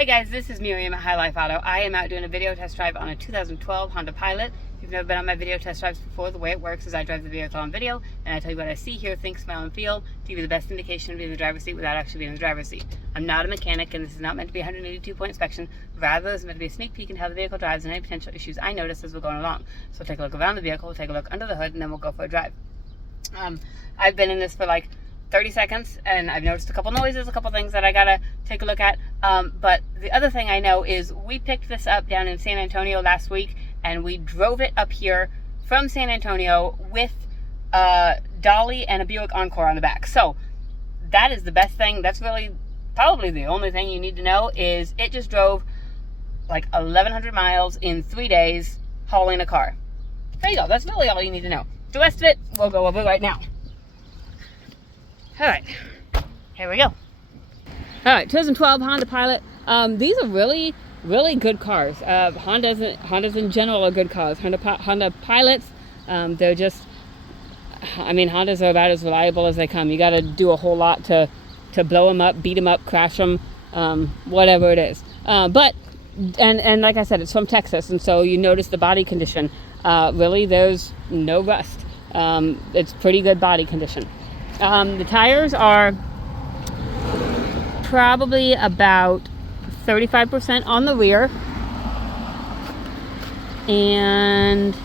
Hey guys, this is Miriam at High Life Auto. I am out doing a video test drive on a 2012 Honda Pilot. If you've never been on my video test drives before, the way it works is I drive the vehicle on video and I tell you what I see, hear, think, smell, and feel to give you the best indication of being in the driver's seat without actually being in the driver's seat. I'm not a mechanic and this is not meant to be a 182-point inspection. Rather, it's meant to be a sneak peek into how the vehicle drives and any potential issues I notice as we're going along. So take a look around the vehicle, take a look under the hood, and then we'll go for a drive. I've been in this for like 30 seconds and I've noticed a couple noises, a couple things that I gotta take a look at. But the other thing I know is we picked this up down in San Antonio last week and we drove it up here from San Antonio with a dolly and a Buick Encore on the back. So that is the best thing. That's really probably the only thing you need to know is it just drove like 1,100 miles in 3 days hauling a car. There you go. That's really all you need to know. The rest of it, we'll go over right now. All right, here we go. All right, 2012 Honda Pilot. These are really, really good cars. Hondas in general are good cars. Honda Pilots, they're just, I mean, Hondas are about as reliable as they come. You got to do a whole lot to blow them up, beat them up, crash them, whatever it is. But like I said, it's from Texas, and so you notice the body condition. Really, there's no rust. It's pretty good body condition. The tires are probably about 35% on the rear and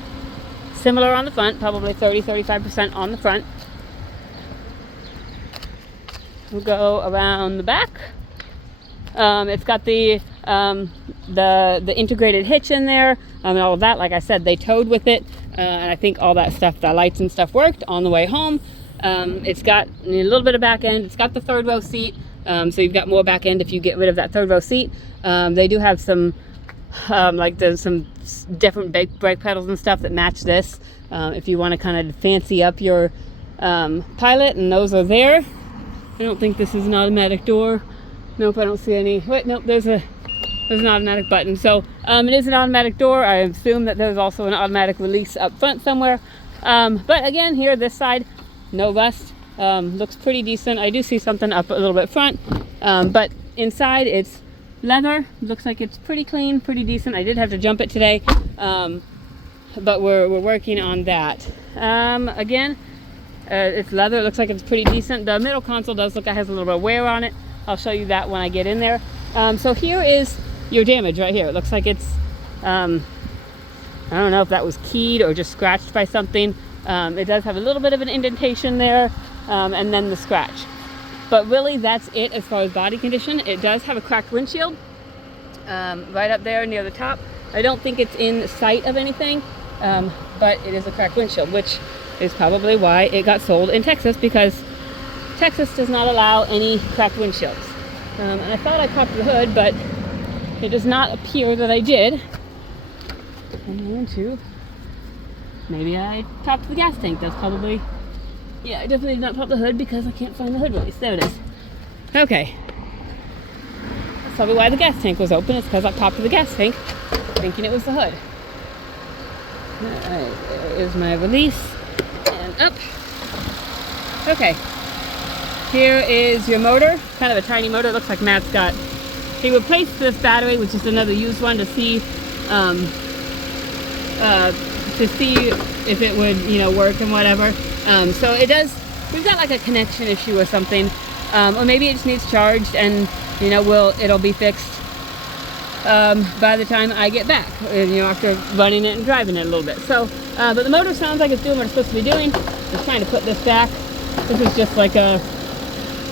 similar on the front, probably 35% on the front. We'll go around the back. It's got the integrated hitch in there and all of that. Like I said, they towed with it, and I think all that stuff, the lights and stuff worked on the way home. It's got a little bit of back end. It's got the third row seat, so you've got more back end if you get rid of that third row seat. They do have some there's some different brake pedals and stuff that match this if you want to kind of fancy up your Pilot, and those are there. I don't think this is an automatic door. Nope, I don't see any. Wait, nope, there's an automatic button. So it is an automatic door. I assume that there's also an automatic release up front somewhere. But again, here this side, no rust, looks pretty decent. I do see something up a little bit front, but inside it's leather. Looks like it's pretty clean, pretty decent. I did have to jump it today, but we're working on that. Again, it's leather. It looks like it's pretty decent. The middle console does look like it has a little bit of wear on it. I'll show you that when I get in there. So here is your damage right here. It looks like it's I don't know if that was keyed or just scratched by something. It does have a little bit of an indentation there, and then the scratch. But really, that's it as far as body condition. It does have a cracked windshield right up there near the top. I don't think it's in sight of anything, but it is a cracked windshield, which is probably why it got sold in Texas, because Texas does not allow any cracked windshields. And I thought I popped the hood, but it does not appear that I did. I'm going to... Maybe I topped the gas tank. That's probably... Yeah, I definitely did not pop the hood because I can't find the hood release. There it is. Okay. That's probably why the gas tank was open. It's because I popped the gas tank thinking it was the hood. Alright, there is my release. And up. Okay. Here is your motor. Kind of a tiny motor. It looks like Matt's got... He replaced this battery, which is another used one, to see if it would, work and whatever. So it does, we've got like a connection issue or something, or maybe it just needs charged, and it'll be fixed by the time I get back, after running it and driving it a little bit. So, but the motor sounds like it's doing what it's supposed to be doing. Just trying to put this back. This is just like a,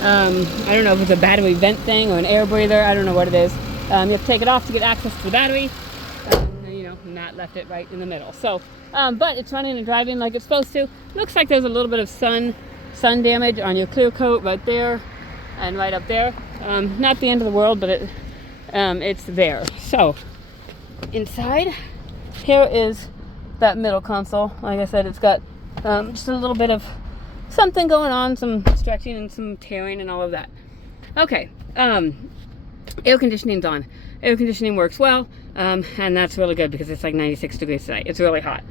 I don't know if it's a battery vent thing or an air breather. I don't know what it is. You have to take it off to get access to the battery. Not left it right in the middle. So, but it's running and driving like it's supposed to. Looks like there's a little bit of sun damage on your clear coat right there and right up there. Not the end of the world, but it's there. So, inside, here is that middle console. Like I said, it's got just a little bit of something going on, some stretching and some tearing and all of that. Okay, air conditioning's on. Air conditioning works well, and that's really good because it's like 96 degrees today. It's really hot.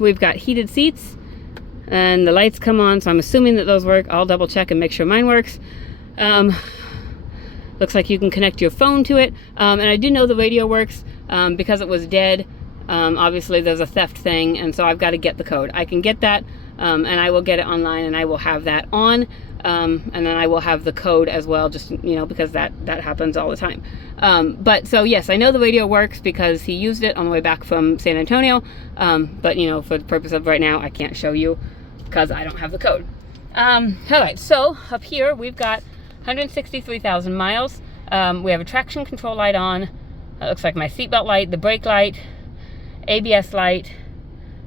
We've got heated seats, and the lights come on, so I'm assuming that those work. I'll double check and make sure mine works. Looks like you can connect your phone to it. And I do know the radio works because it was dead. Obviously there's a theft thing, and so I've got to get the code. I can get that, and I will get it online, and I will have that on, and then I will have the code as well, just, you know, because that happens all the time. But so yes, I know the radio works because he used it on the way back from San Antonio, but you know, for the purpose of right now, I can't show you because I don't have the code. All right, so up here we've got 163,000 miles. We have a traction control light on. It looks like my seatbelt light, the brake light, ABS light,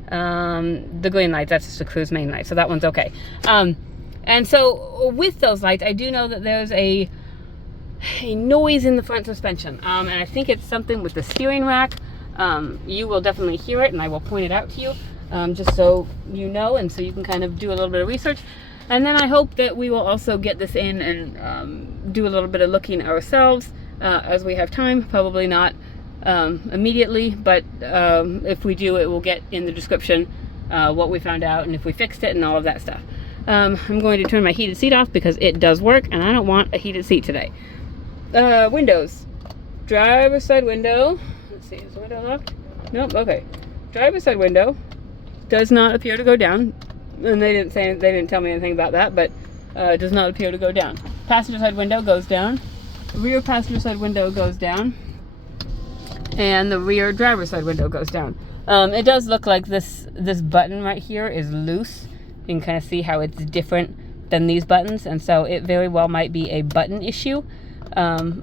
the green light, that's just a cruise main light, so that one's okay. And so with those lights, I do know that there's a noise in the front suspension, and I think it's something with the steering rack. You will definitely hear it, and I will point it out to you, just so you know, and so you can kind of do a little bit of research. And then I hope that we will also get this in and do a little bit of looking ourselves as we have time. Probably not immediately, but if we do, it will get in the description what we found out and if we fixed it and all of that stuff. I'm going to turn my heated seat off because it does work, and I don't want a heated seat today. Windows. Driver's side window. Let's see, is the window locked? Nope, okay. Driver's side window does not appear to go down. And they didn't tell me anything about that, but it does not appear to go down. Passenger side window goes down. Rear passenger side window goes down. And the rear driver's side window goes down. It does look like this button right here is loose. You can kind of see how it's different than these buttons, and so it very well might be a button issue,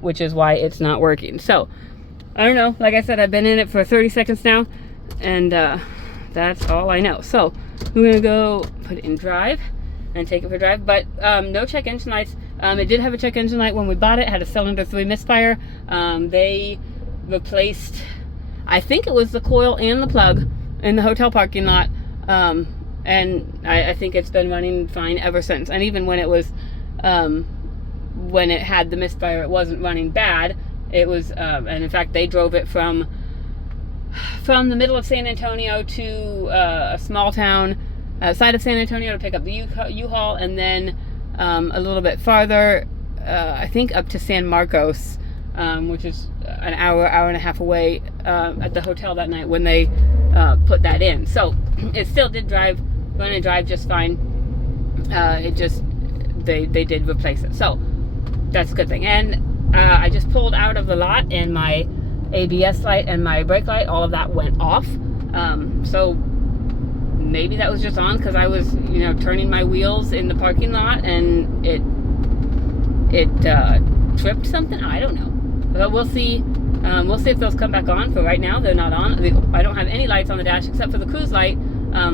which is why it's not working. So I don't know. Like I said, I've been in it for 30 seconds now, and that's all I know. So I'm gonna go put it in drive and take it for a drive, but no check engine lights. It did have a check engine light when we bought it. It had a cylinder 3 misfire. They replaced, I think it was the coil and the plug in the hotel parking lot, and I think it's been running fine ever since. And even when it was when it had the misfire, it wasn't running bad. It was and in fact they drove it from the middle of San Antonio to a small town outside of San Antonio to pick up the U-Haul, and then a little bit farther, I think up to San Marcos, which is an hour and a half away, at the hotel that night when they put that in. So it still did run and drive just fine. It just, they did replace it. So that's a good thing. And I just pulled out of the lot, and my ABS light and my brake light, all of that went off. So maybe that was just on because I was, you know, turning my wheels in the parking lot, and it tripped something. I don't know, but we'll see. We'll see if those come back on. For right now, they're not on. I don't have any lights on the dash except for the cruise light,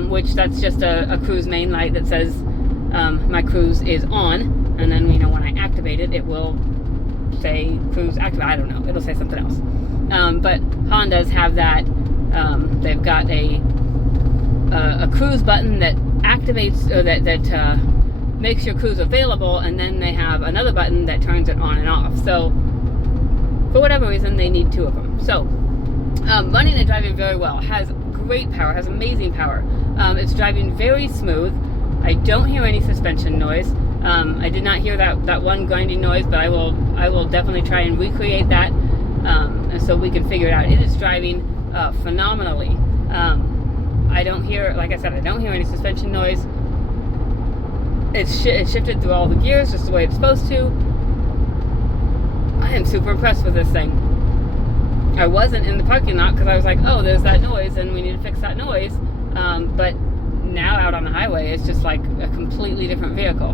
which that's just a cruise main light that says my cruise is on, and then, you know, when I activate it, it will say cruise activate. I don't know, it'll say something else. But Hondas have that. They've got a cruise button that activates, or that makes your cruise available, and then they have another button that turns it on and off. So for whatever reason, they need two of them. So running and driving very well. Has great power, has amazing power. It's driving very smooth. I don't hear any suspension noise. I did not hear that one grinding noise, but I will definitely try and recreate that, and so we can figure it out. It is driving phenomenally. I don't hear, like I said, I don't hear any suspension noise. It's shifted through all the gears just the way it's supposed to. I am super impressed with this thing. I wasn't in the parking lot because I was like, oh, there's that noise and we need to fix that noise. But now out on the highway, it's just like a completely different vehicle.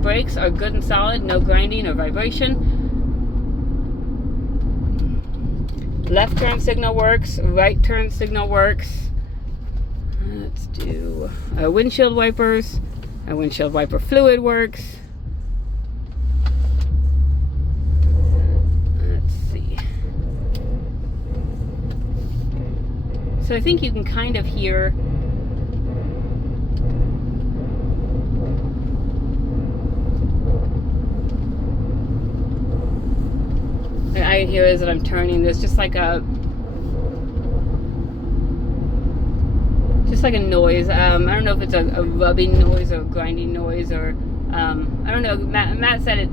Brakes are good and solid, no grinding or vibration. Left turn signal works, right turn signal works. Let's do windshield wipers. Windshield wiper fluid works. Let's see. So I think you can kind of hear I can hear is that I'm turning. There's just like a noise. I don't know if it's a rubbing noise or a grinding noise, or I don't know. Matt said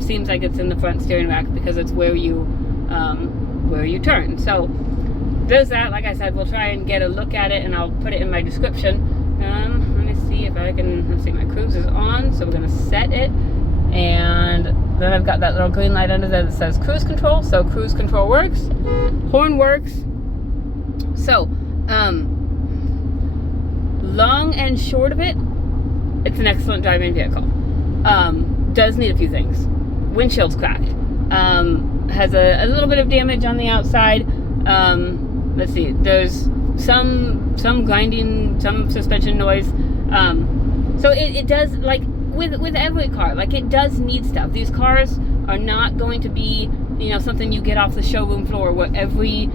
seems like it's in the front steering rack because it's where you turn. So there's that. Like I said, we'll try and get a look at it, and I'll put it in my description. Let me see if I can. Let's see, my cruise is on, so we're gonna set it, and then I've got that little green light under there that says cruise control. So cruise control works, horn works. So long and short of it, it's an excellent driving vehicle. Does need a few things. Windshield's cracked. Has a little bit of damage on the outside. Let's see, there's some grinding, some suspension noise. So it does, like with every car, like it does need stuff. These cars are not going to be, you know, something you get off the showroom floor where every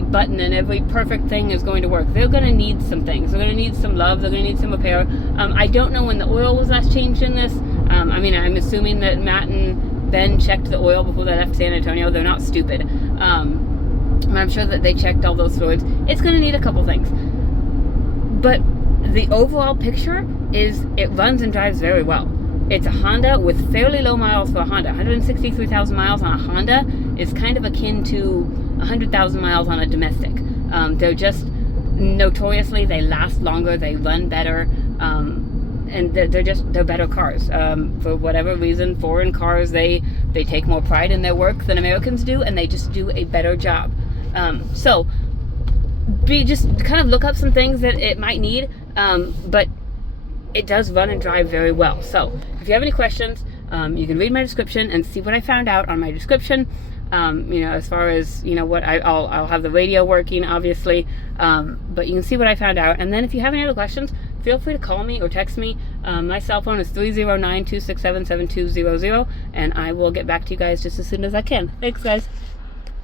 button and every perfect thing is going to work. They're going to need some things. They're going to need some love. They're going to need some repair. I don't know when the oil was last changed in this. I mean, I'm assuming that Matt and Ben checked the oil before they left San Antonio. They're not stupid. I'm sure that they checked all those fluids. It's going to need a couple things. But the overall picture is it runs and drives very well. It's a Honda with fairly low miles for a Honda. 163,000 miles on a Honda is kind of akin to 100,000 miles on a domestic. They're just notoriously, they last longer, they run better, and they're better cars. For whatever reason, foreign cars, they take more pride in their work than Americans do, and they just do a better job. So just kind of look up some things that it might need, but it does run and drive very well. So if you have any questions, you can read my description and see what I found out on my description. You know, as far as, you know, what I'll have the radio working, obviously, but you can see what I found out. And then if you have any other questions, feel free to call me or text me. My cell phone is 309-267-7200, and I will get back to you guys just as soon as I can. Thanks, guys.